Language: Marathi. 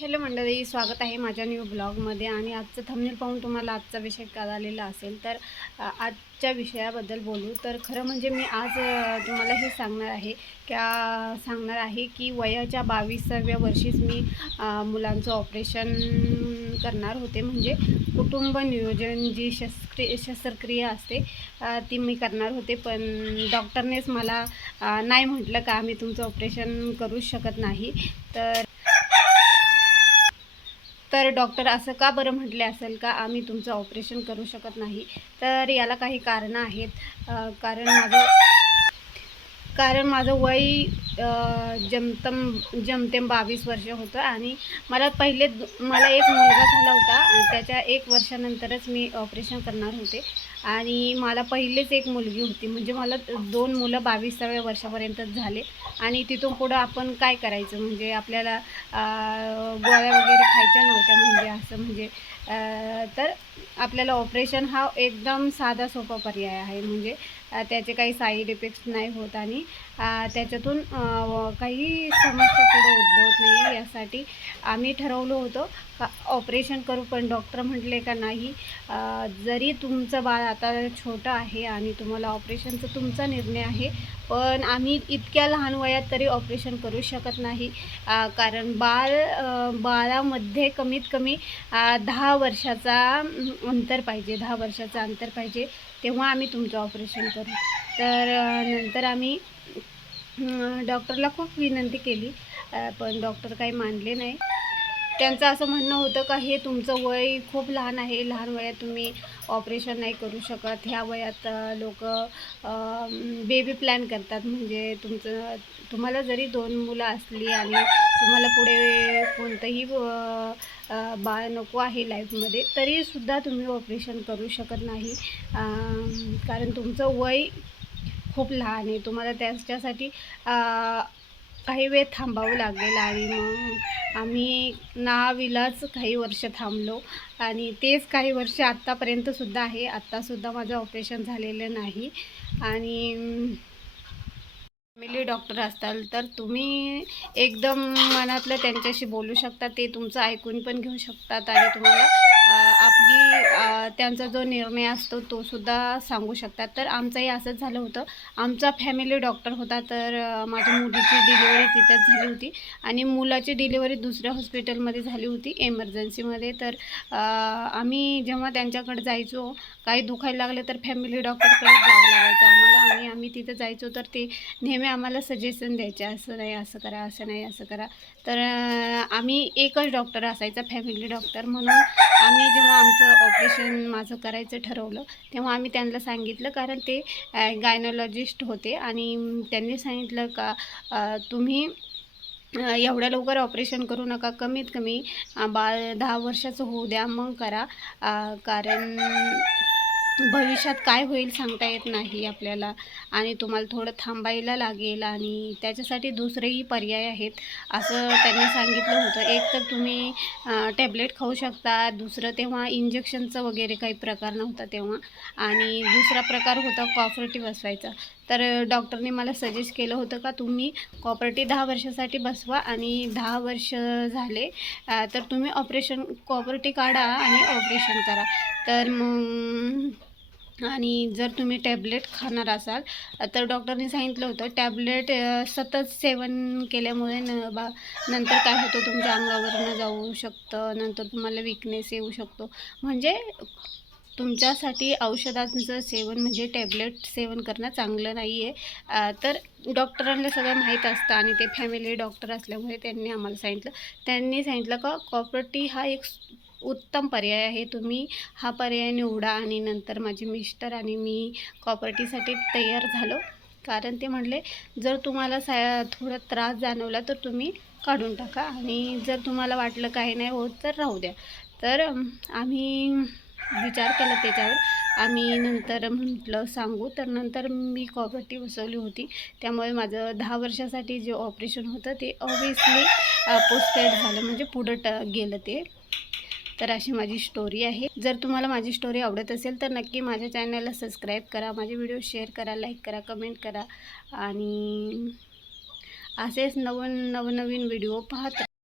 हॅलो मंडळी स्वागत आहे माझ्या न्यू ब्लॉगमध्ये आणि आजचं थंबनेल पाहून तुम्हाला आजचा विषय कळालेला असेल तर आजच्या विषयाबद्दल बोलू. तर खरं म्हणजे मी आज तुम्हाला हे सांगणार आहे क्या सांगणार आहे की वयाच्या बावीसाव्या वर्षीच मी मुलांचं ऑपरेशन करणार होते. म्हणजे कुटुंब नियोजन जी शस्त्रे शस्त्रक्रिया असते ती मी करणार होते. पण डॉक्टरनेच मला नाही म्हटलं का आम्ही तुमचं ऑपरेशन करूच शकत नाही. तर तर डॉक्टर असं का बरं म्हटले असेल का? आम्ही तुमचं ऑपरेशन करू शकत नाही. तर याला काही कारणं आहेत. कारण माझं कारण माझं वय जमतम जमतेम बावीस वर्ष होतं आणि मला पहिले मला एक मुलगा झाला होता. आणि त्याच्या एक वर्षानंतरच मी ऑपरेशन करणार होते. आणि मला पहिलेच एक मुलगी होती. म्हणजे मला दोन मुलं बावीसाव्या वर्षापर्यंतच झाले. आणि तिथून पुढं आपण काय करायचं? म्हणजे आपल्याला गोळ्या वगैरे खायच्या नव्हत्या. म्हणजे असं म्हणजे तर आपल्याला ऑपरेशन हा एकदम साधा सोपा पर्याय आहे. म्हणजे त्याचे काही साईड इफेक्ट्स नाही होत आणि त्याच्यातून काही समस्या पुढे उद्भवत नाही. यासाठी आम्ही ठरवलं होतं का ऑपरेशन करू पण डॉक्टर म्हटले का नाही जरी तुमचं बाळ आता छोटं आहे आणि तुम्हाला ऑपरेशनचा तुमचा निर्णय आहे पण आम्ही इतक्या लहान वयात तरी ऑपरेशन करू शकत नाही. कारण बाळ बाळामध्ये कमीत कमी दहा वर्षाचा अंतर पाहिजे दहा वर्षाचा अंतर पाहिजे तेव्हा आम्ही तुमचं ऑपरेशन करू. तर नंतर आम्ही डॉक्टरला खूप विनंती केली पण डॉक्टर काही मानले नाही. त्यांचं असं म्हणणं होतं का हे तुमचं वय खूप लहान आहे लहान वयात तुम्ही ऑपरेशन नाही करू शकत. ह्या वयात लोक बेबी प्लॅन करतात. म्हणजे तुमचं तुम्हाला जरी दोन मुलं असली आणि तुम्हाला पुढे कोणतंही बाळ नको आहे लाईफमध्ये तरीसुद्धा तुम्ही ऑपरेशन करू शकत नाही. कारण तुमचं वय खूप लहान आहे. तुम्हाला त्याच्यासाठी काही वेळ थांबावं लागेल आणि मग आम्ही नाविलाच काही वर्ष थांबलो. आणि तेच काही वर्ष आत्तापर्यंतसुद्धा आहे. आत्तासुद्धा माझं ऑपरेशन झालेलं नाही. आणि फॅमिली डॉक्टर असताल तर तुम्ही एकदम मनातलं त्यांच्याशी बोलू शकता. ते तुमचं ऐकून पण घेऊ शकतात आणि तुम्हाला आपली त्यांचा जो निर्णय असतो तो सुद्धा सांगू शकतात. तर आमचंही असंच झालं होतं. आमचा फॅमिली डॉक्टर होता तर माझ्या मुलीची डिलिव्हरी तिथंच झाली होती आणि मुलाची डिलिव्हरी दुसऱ्या हॉस्पिटलमध्ये झाली होती एमर्जन्सीमध्ये तर आम्ही जेव्हा त्यांच्याकडे जायचो काही दुखायला लागले तर फॅमिली डॉक्टरकडे जावं लागायचं आम्हाला आणि आम्ही तिथं जायचो तर ते नेहमी आम्हाला सजेशन द्यायचे असं नाही असं करा असं नाही असं करा. तर आम्ही एकच डॉक्टर असायचा फॅमिली डॉक्टर म्हणून. आम्ही जेव्हा आमचं ऑपरेशन माझं करायचं ठरवलं तेव्हा आम्ही त्यांना सांगितलं कारण ते गायनॉलॉजिस्ट होते आणि त्यांनी सांगितलं का तुम्ही एवढ्या लवकर ऑपरेशन करू नका कमीत कमी बाळ दहा वर्षाचं होऊ द्या मग करा कारण भविष्यात काय होईल सांगता येत नाही आपल्याला. आणि तुम्हाला थोडं थांबायला लागेल आणि त्याच्यासाठी दुसरेही पर्याय आहेत. असं त्यांनी सांगितलं होतं. एक तर तुम्ही टॅबलेट खाऊ शकता. दुसरं तेव्हा इंजेक्शनचं वगैरे काही प्रकार नव्हता तेव्हा. आणि दुसरा प्रकार होता कॉपरेटिव्ह बसवायचा. तर डॉक्टरने मला सजेस्ट केलं होतं का तुम्ही कॉपरेटिव्ह दहा वर्षासाठी बसवा आणि दहा वर्ष झाले तर तुम्ही ऑपरेशन कॉपरेटिव्ह काढा आणि ऑपरेशन करा. तर मग आणि जर तुम्ही टॅबलेट खाणार असाल तर डॉक्टरने सांगितलं होतं टॅबलेट सतत सेवन केल्यामुळे न बा नंतर काय होतं तुमच्या अंगावरनं जाऊ शकतं नंतर तुम्हाला विकनेस येऊ शकतो. म्हणजे तुमच्यासाठी औषधांचं सेवन म्हणजे टॅबलेट सेवन करणं चांगलं नाही आहे तर डॉक्टरांना सगळं माहीत असतं आणि ते फॅमिली डॉक्टर असल्यामुळे त्यांनी आम्हाला सांगितलं. त्यांनी सांगितलं का कॉपरेटी हा एक उत्तम पर्याय आहे. तुम्ही हा पर्याय निवडा आणि नंतर माझे मिस्टर आणि मी कॉपर्टीसाठी तयार झालो. कारण ते म्हणले जर तुम्हाला सा थोडा त्रास जाणवला तर तुम्ही काढून टाका आणि जर तुम्हाला वाटलं काही नाही होत तर राहू द्या. तर आम्ही विचार केला त्याच्यावर. आम्ही नंतर म्हटलं सांगू. तर नंतर मी कॉपर्टी बसवली होती. त्यामुळे माझं दहा वर्षासाठी जे ऑपरेशन होतं ते ऑबियसली पोस्टेड झालं. म्हणजे पुढं ट गेलं ते. तर अशी माझी स्टोरी आहे. जर तुम्हाला माझी स्टोरी आवडत असेल तर नक्की माझ्या चॅनलला सबस्क्राईब करा. माझे व्हिडिओ शेअर करा लाईक करा कमेंट करा. आणि असेच नवन नवनवीन व्हिडिओ पाहत